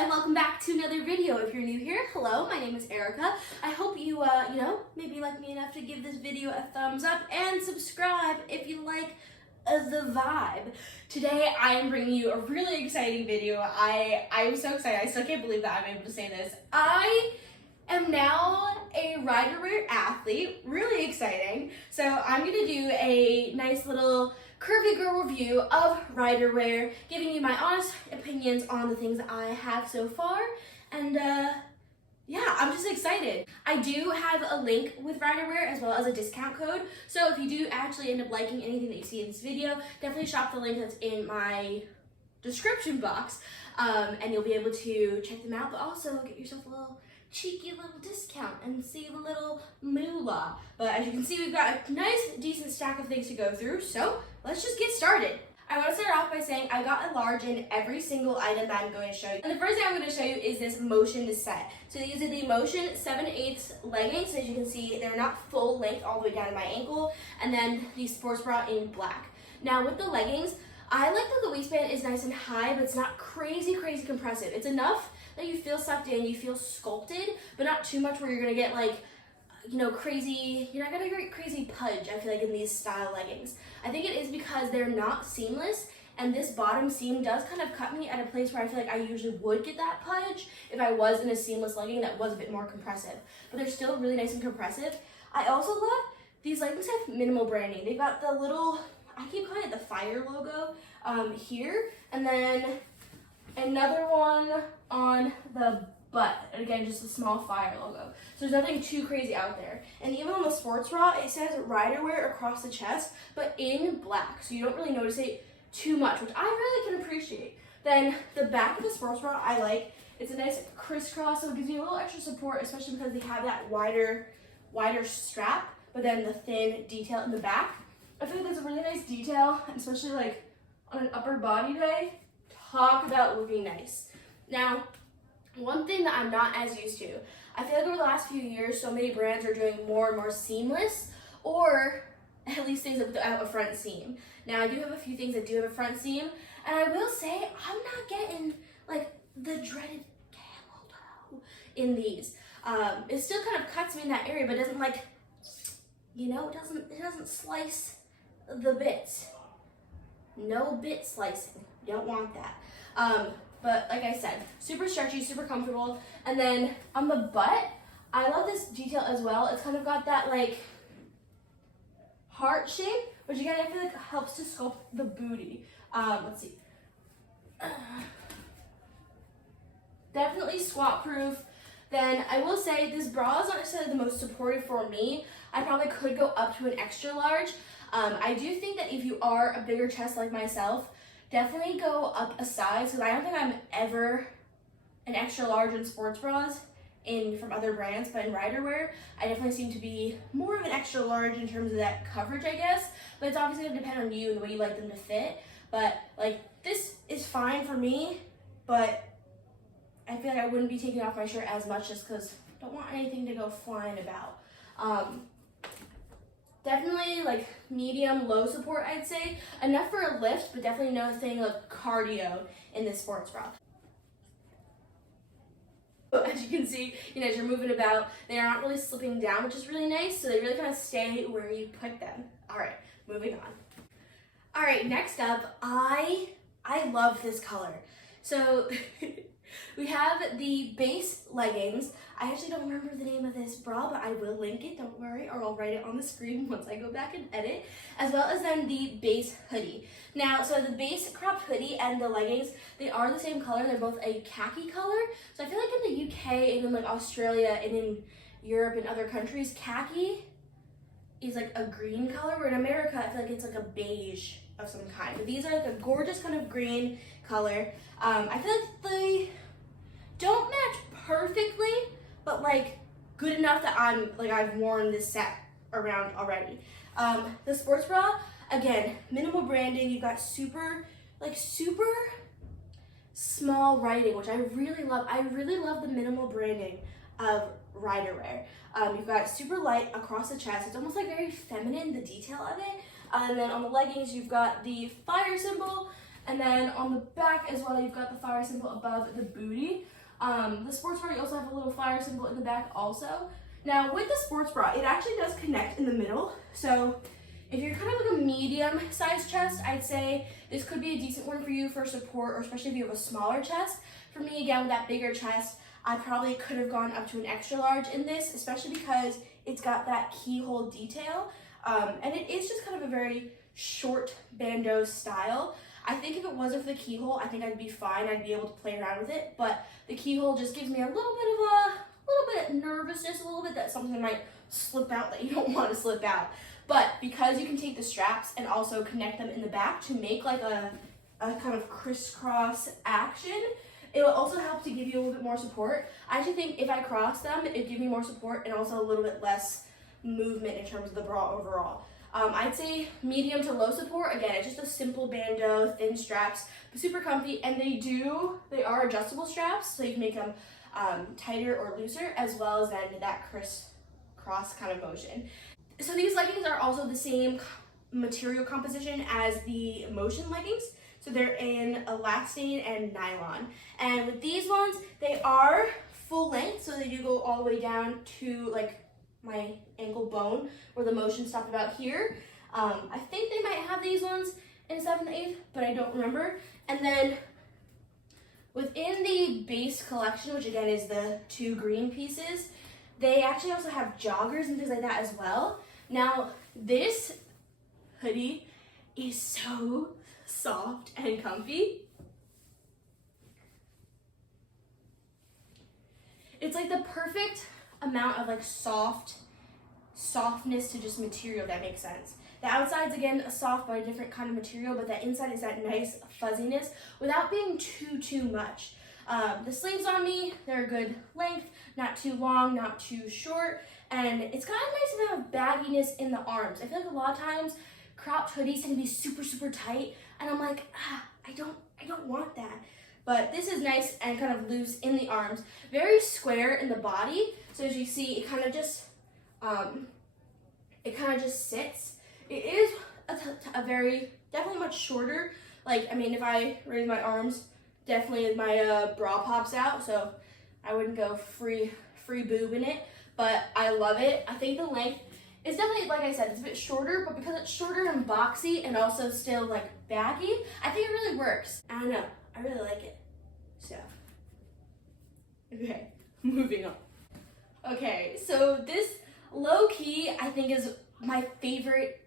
and welcome back to another video. If you're new here, hello, my name is Erica. I hope you, maybe like me enough to give this video a thumbs up and subscribe if you like the vibe. Today, I am bringing you a really exciting video. I am so excited. I still can't believe that I'm able to say this. I am now a RYDERWEAR athlete. Really exciting. So I'm going to do a nice little curvy girl review of RYDERWEAR, giving you my honest opinions on the things that I have so far, and yeah, I'm just excited. I do have a link with RYDERWEAR as well as a discount code, so if you do actually end up liking anything that you see in this video, definitely shop the link that's in my description box, and you'll be able to check them out, but also get yourself a little cheeky little discount and save a little moolah. But as you can see, we've got a nice decent stack of things to go through, so let's just get started. I want to start off by saying I got a large in every single item that I'm going to show you. And the first thing I'm going to show you is this motion set. So these are the Motion 7/8 leggings. As you can see, they're not full length all the way down to my ankle. And then the sports bra in black. Now with the leggings, I like that the waistband is nice and high, but it's not crazy compressive. It's enough that you feel sucked in, you feel sculpted, but not too much where you're gonna get like, crazy, you're not gonna get crazy pudge, I feel like, in these style leggings. I think it is because they're not seamless, and this bottom seam does kind of cut me at a place where I feel like I usually would get that pudge if I was in a seamless legging that was a bit more compressive. But they're still really nice and compressive. I also love these leggings have minimal branding. They've got the little, I keep calling it the fire logo here, and then another one on the butt, and again, just a small fire logo. So there's nothing too crazy out there. And even on the sports bra, it says RYDERWEAR across the chest, but in black, so you don't really notice it too much, which I really can appreciate. Then the back of the sports bra, I like. It's a nice crisscross, so it gives you a little extra support, especially because they have that wider strap, but then the thin detail in the back. I feel like that's a really nice detail, especially like on an upper body day. Talk about looking nice. Now, one thing that I'm not as used to, I feel like over the last few years, so many brands are doing more and more seamless, or at least things without a front seam. Now, I do have a few things that do have a front seam, and I will say I'm not getting like the dreaded camel toe in these. It still kind of cuts me in that area, but it doesn't like, it doesn't slice the bits. No bit slicing. Don't want that. But like I said, super stretchy, super comfortable. And then on the butt, I love this detail as well. It's kind of got that like heart shape, which again, I feel like helps to sculpt the booty. Let's see. Definitely squat proof. Then I will say this bra is not necessarily the most supportive for me. I probably could go up to an extra large. I do think that if you are a bigger chest like myself, definitely go up a size, because I don't think I'm ever an extra large in sports bras from other brands, but in RYDERWEAR, I definitely seem to be more of an extra large in terms of that coverage, I guess, but it's obviously going to depend on you and the way you like them to fit. But like, this is fine for me, but I feel like I wouldn't be taking off my shirt as much just because I don't want anything to go flying about. Definitely like medium, low support, I'd say. Enough for a lift, but definitely nothing like cardio in this sports bra. As you can see, as you're moving about, they are not really slipping down, which is really nice, so they really kind of stay where you put them. All right, moving on. All right, next up, I love this color. So we have the base leggings. I actually don't remember the name of this bra, but I will link it, don't worry, or I'll write it on the screen once I go back and edit, as well as then the base hoodie. Now, so the base cropped hoodie and the leggings, they are the same color. They're both a khaki color. So I feel like in the UK and in like Australia and in Europe and other countries, khaki is like a green color, where in America, I feel like it's like a beige of some kind. But these are like a gorgeous kind of green color. I feel like they don't match perfectly, but like good enough that I've worn this set around already. The sports bra, again, minimal branding. You've got super small writing, which I really love. I really love the minimal branding of RYDERWEAR. You've got super light across the chest. It's almost like very feminine, the detail of it. And then on the leggings, you've got the fire symbol, And then on the back as well, you've got the fire symbol above the booty. The sports bra, you also have a little fire symbol in the back also. Now with the sports bra, it actually does connect in the middle. So if you're kind of like a medium sized chest, I'd say this could be a decent one for you for support, or especially if you have a smaller chest. For me, again, with that bigger chest, I probably could have gone up to an extra large in this, especially because it's got that keyhole detail. And it is just kind of a very short bandeau style. I think if it wasn't for the keyhole, I think I'd be fine. I'd be able to play around with it, but the keyhole just gives me a little bit of nervousness, a little bit that something might slip out that you don't want to slip out. But because you can take the straps and also connect them in the back to make like a kind of crisscross action, it will also help to give you a little bit more support. I actually think if I cross them, it'd give me more support and also a little bit less movement in terms of the bra overall. I'd say medium to low support. Again, it's just a simple bandeau, thin straps, but super comfy, and they are adjustable straps, so you can make them tighter or looser, as well as then that crisscross kind of motion. So these leggings are also the same material composition as the motion leggings. So they're in elastane and nylon. And with these ones, they are full length, so they do go all the way down to like my ankle bone, where the motion stopped about here. I think they might have these ones in 7th and 8th, but I don't remember. And then within the base collection, which again is the 2 green pieces, they actually also have joggers and things like that as well. Now, this hoodie is so soft and comfy. It's like the perfect amount of like softness to just material, if that makes sense. The outside's again a soft but a different kind of material, but the inside is that nice fuzziness without being too much. The sleeves on me, they're a good length, not too long, not too short, and it's got a nice amount of bagginess in the arms. I feel like a lot of times cropped hoodies can be super tight, and I'm like, I don't want that. But this is nice and kind of loose in the arms, very square in the body. So as you see, it kind of just sits. It is a very, definitely much shorter. Like, I mean, if I raise my arms, definitely my bra pops out, so I wouldn't go free boob in it, but I love it. I think the length is definitely, like I said, it's a bit shorter, but because it's shorter and boxy and also still like baggy, I think it really works. I don't know, I really like it. So, okay, moving on. Okay, so this low-key, I think, is my favorite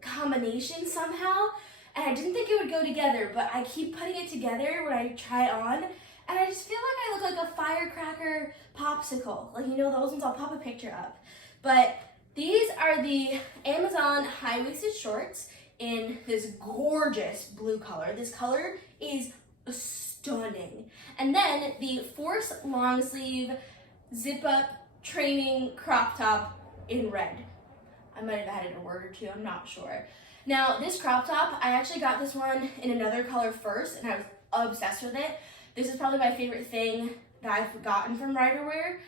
combination somehow, and I didn't think it would go together, but I keep putting it together when I try it on, and I just feel like I look like a firecracker popsicle. Like, you know, those ones I'll pop a picture of. But these are the Amazon high-waisted shorts in this gorgeous blue color. This color is stunning. And then the Force long sleeve zip-up training crop top in red. I might have added a word or two, I'm not sure. Now, this crop top, I actually got this one in another color first, and I was obsessed with it. This is probably my favorite thing that I've gotten from RYDERWEAR,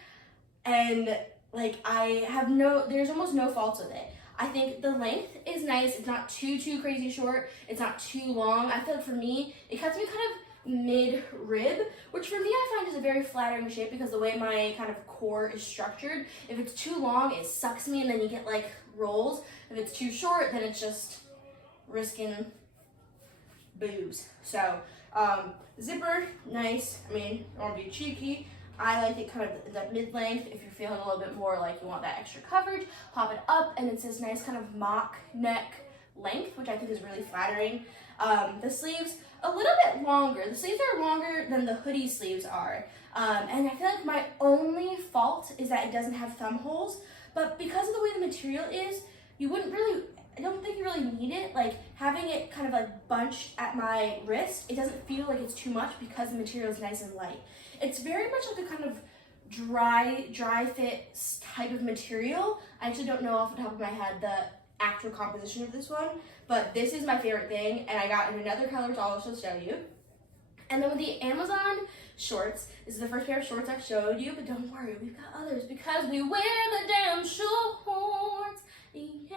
and like there's almost no faults with it. I think the length is nice. It's not too crazy short. It's not too long. I feel like for me, it cuts me kind of mid-rib, which for me I find is a very flattering shape because the way my kind of core is structured, if it's too long, it sucks me and then you get like rolls. If it's too short, then it's just risking boobs. So, zipper, nice. I mean, I want to be cheeky. I like it kind of that mid-length. If you're feeling a little bit more like you want that extra coverage, pop it up, and it's this nice kind of mock neck length, which I think is really flattering. The sleeves, a little bit longer. The sleeves are longer than the hoodie sleeves are. And I feel like my only fault is that it doesn't have thumb holes, but because of the way the material is, I don't think you really need it. Like, having it kind of like bunched at my wrist, it doesn't feel like it's too much because the material is nice and light. It's very much like a kind of dry fit type of material. I actually don't know off the top of my head the actual composition of this one, but this is my favorite thing, and I got in another color, which I'll also show you. And then with the Amazon shorts, this is the first pair of shorts I've showed you, but don't worry, we've got others because we wear the damn shorts, yeah.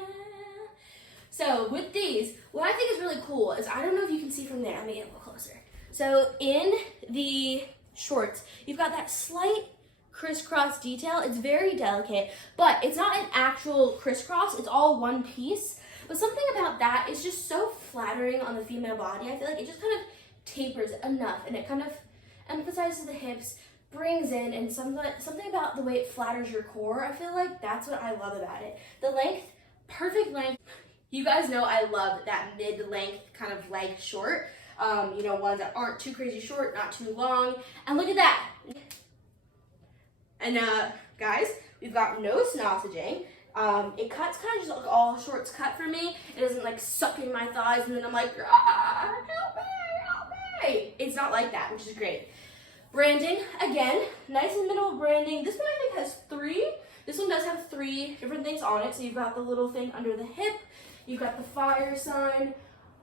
So with these, what I think is really cool is, I don't know if you can see from there, let me get a little closer. So in the shorts, you've got that slight crisscross detail. It's very delicate, but it's not an actual crisscross, it's all one piece. But something about that is just so flattering on the female body. I feel like it just kind of tapers enough, and it kind of emphasizes the hips, brings in, and something about the way it flatters your core. I feel like that's what I love about it. The length, perfect length. You guys know I love that mid-length kind of leg short. You know, ones that aren't too crazy short, not too long. And look at that. And guys, we've got no snossaging. It cuts kind of just like all shorts cut for me. It doesn't like suck in my thighs and then I'm like, ah, help me. It's not like that, which is great. Branding, again, nice and minimal branding. This one I think has 3. This one does have 3 different things on it. So you've got the little thing under the hip, you've got the fire sign,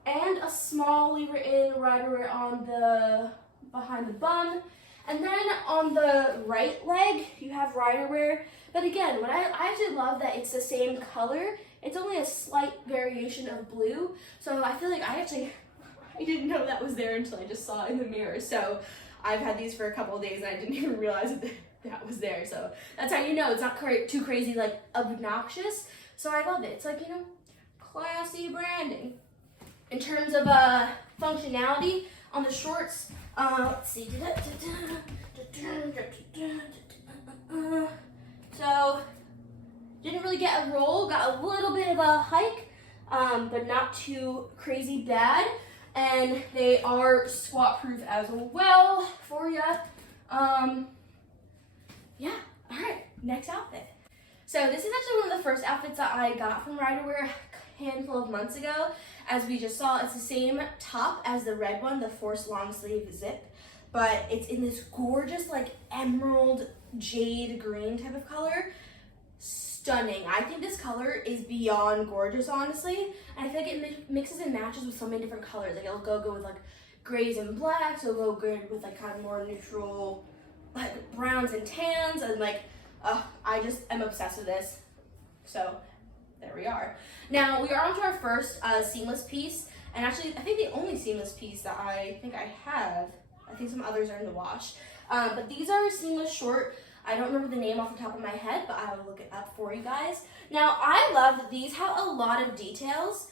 and a smallly written RYDERWEAR on the behind the bum. And then on the right leg, you have RYDERWEAR. But again, what I actually love that it's the same color. It's only a slight variation of blue. So I feel like I didn't know that was there until I just saw it in the mirror. So I've had these for a couple of days and I didn't even realize that was there. So that's how you know it's not too crazy, like obnoxious. So I love it. It's like, you know, classy branding. In terms of functionality on the shorts, let's see. So didn't really get a roll, got a little bit of a hike, but not too crazy bad. And they are squat proof as well for you. Yeah, all right, next outfit. So this is actually one of the first outfits that I got from RYDERWEAR a handful of months ago. As we just saw, it's the same top as the red one, the forced long sleeve zip, but it's in this gorgeous like emerald jade green type of color. Stunning. I think this color is beyond gorgeous, honestly. And I feel like it mixes and matches with so many different colors. Like it'll go good with like grays and blacks. It'll go good with like kind of more neutral, like browns and tans. And like, I just am obsessed with this. So there we are. Now we are on to our first seamless piece. And actually, I think the only seamless piece that I think I have. I think some others are in the wash. But these are seamless short. I don't remember the name off the top of my head, but I will look it up for you guys. Now, I love that these have a lot of details,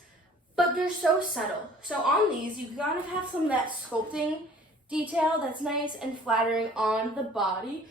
but they're so subtle. So on these, you kind of have some of that sculpting detail that's nice and flattering on the body.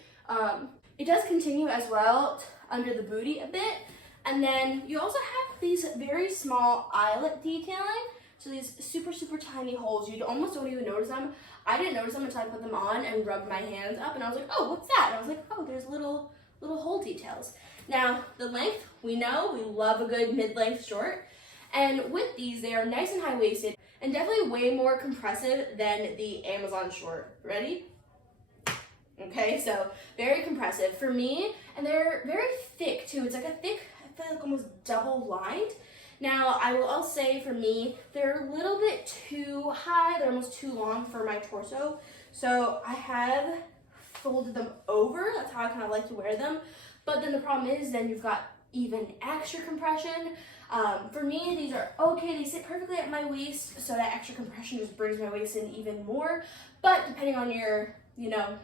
It does continue as well under the booty a bit. And then you also have these very small eyelet detailing. So these super, super tiny holes. You almost don't even notice them. I didn't notice them until I put them on and rubbed my hands up, and I was like, oh, what's that? And I was like, oh, there's little hole details. Now, the length, we know, we love a good mid-length short. And with these, they are nice and high-waisted, and definitely way more compressive than the Amazon short. Ready? Okay, so very compressive for me, and they're very thick too. It's like a thick, I feel like almost double lined. Now, I will also say for me, they're a little bit too high. They're almost too long for my torso. So I have folded them over. That's how I kind of like to wear them. But then the problem is then you've got even extra compression. For me, these are okay. They sit perfectly at my waist. So that extra compression just brings my waist in even more. But depending on your, you know,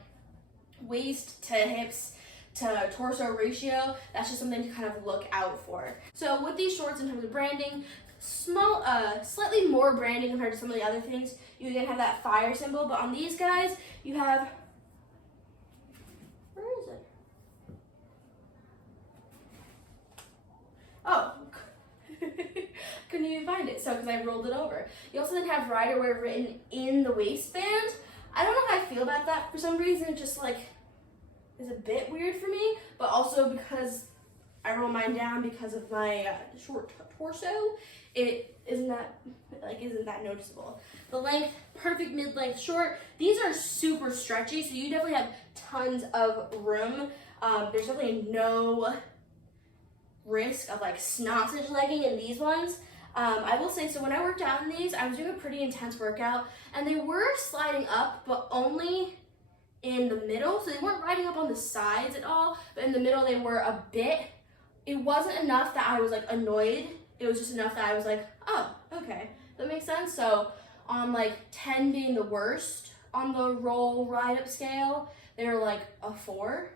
waist to hips, to torso ratio, that's just something to kind of look out for. So with these shorts in terms of branding, small, slightly more branding compared to some of the other things. You again have that fire symbol, but on these guys, you have, where is it? Oh, couldn't even find it, so because I rolled it over. You also then have RYDERWEAR written in the waistband. I don't know how I feel about that. For some reason, it just like, is a bit weird for me, but also because I roll mine down because of my short torso, it isn't that noticeable. The length, perfect mid-length short. These are super stretchy, so you definitely have tons of room. There's definitely no risk of like snossage legging in these ones. I will say, so when I worked out in these, I was doing a pretty intense workout, and they were sliding up, but only in the middle, so they weren't riding up on the sides at all, but in the middle they were a bit. It wasn't enough that I was like annoyed it was just enough that I was like, oh, okay, that makes sense. So on like 10 being the worst on the roll ride up scale, they were like a 4.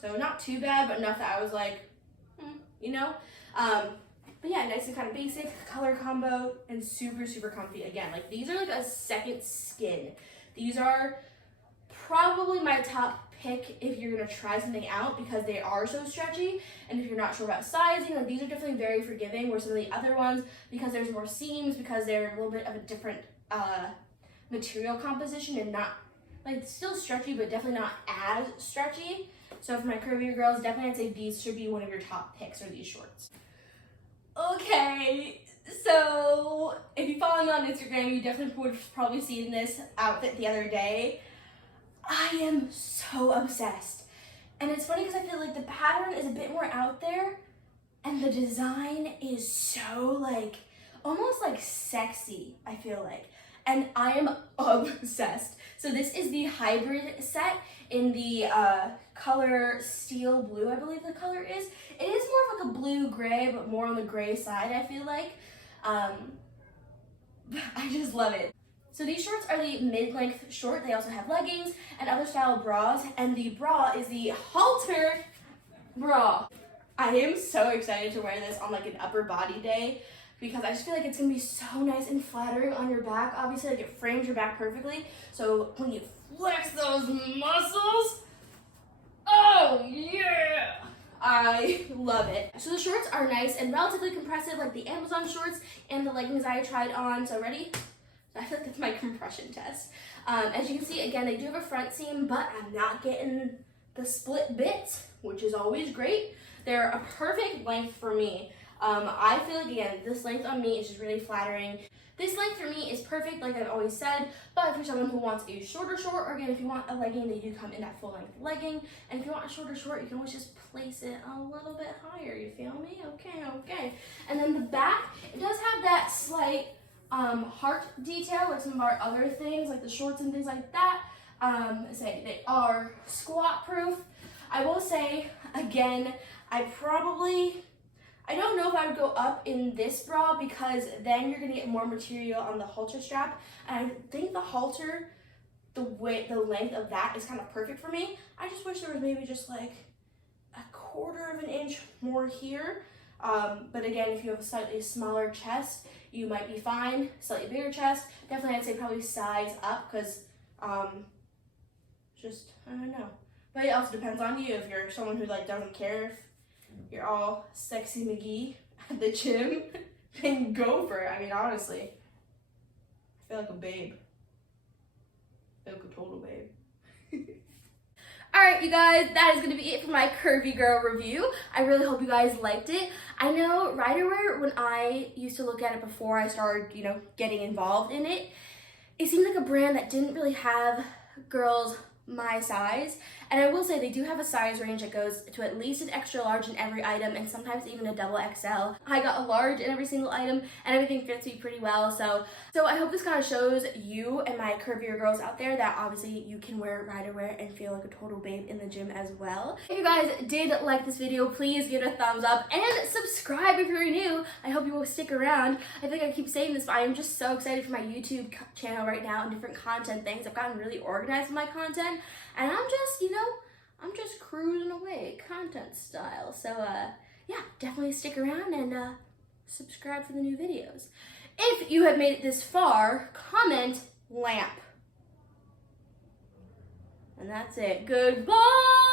So not too bad, but enough that I was like, you know? But yeah, nice and kind of basic color combo and super, super comfy. Again, like these are like a second skin. These are probably my top pick if you're gonna try something out because they are so stretchy. And if you're not sure about sizing, like these are definitely very forgiving, where some of the other ones, because there's more seams, because they're a little bit of a different material composition and not, like still stretchy, but definitely not as stretchy. So for my curvier girls, definitely I'd say these should be one of your top picks, or these shorts. Okay, so if you follow me on Instagram, you definitely would have probably seen this outfit the other day. I am so obsessed. And it's funny because I feel like the pattern is a bit more out there and the design is so like, almost like sexy, I feel like. And I am obsessed. So this is the hybrid set in the color steel blue, I believe the color is. It is more of like a blue gray, but more on the gray side, I feel like. I just love it. So these shorts are the mid-length short. They also have leggings and other style bras, and the bra is the halter bra. I am so excited to wear this on like an upper body day because I just feel like it's gonna be so nice and flattering on your back. Obviously, like it frames your back perfectly. So when you flex those muscles, oh yeah! I love it. So the shorts are nice and relatively compressive, like the Amazon shorts and the leggings I tried on. So ready? I feel like that's my compression test. As you can see, again, they do have a front seam, but I'm not getting the split bits, which is always great. They're a perfect length for me. I feel like, again, this length on me is just really flattering. This length for me is perfect, like I've always said, but if you're someone who wants a shorter short, or again, if you want a legging, they do come in that full length legging. And if you want a shorter short, you can always just place it a little bit higher, you feel me? Okay, okay. And then the back, it does have that slight heart detail, like some of our other things, like the shorts and things like that. Say they are squat proof. I will say, again, I don't know if I would go up in this bra because then you're gonna get more material on the halter strap. And I think the halter, the length of that is kind of perfect for me. I just wish there was maybe just like a 1/4 of an inch more here. But again, if you have a slightly smaller chest, you might be fine. Slightly bigger chest, definitely I'd say probably size up because just, I don't know. But it also depends on you. If you're someone who like doesn't care if you're all sexy McGee at the gym, then go for it. I mean, honestly, I feel like a babe. I feel like a total babe. Alright, you guys, that is going to be it for my Curvy Girl review. I really hope you guys liked it. I know RYDERWEAR, when I used to look at it before I started, you know, getting involved in it, it seemed like a brand that didn't really have girls my size. And I will say they do have a size range that goes to at least an extra large in every item and sometimes even a double XL. I got a large in every single item and everything fits me pretty well. So I hope this kind of shows you and my curvier girls out there that obviously you can wear RYDERWEAR and feel like a total babe in the gym as well. If you guys did like this video, please give it a thumbs up and subscribe if you're new. I hope you will stick around. I think I keep saying this, but I am just so excited for my YouTube channel right now and different content things. I've gotten really organized with my content and I'm just, you know, I'm just cruising away content style. So yeah, definitely stick around and subscribe for the new videos. If you have made it this far, comment lamp. And that's it. Goodbye!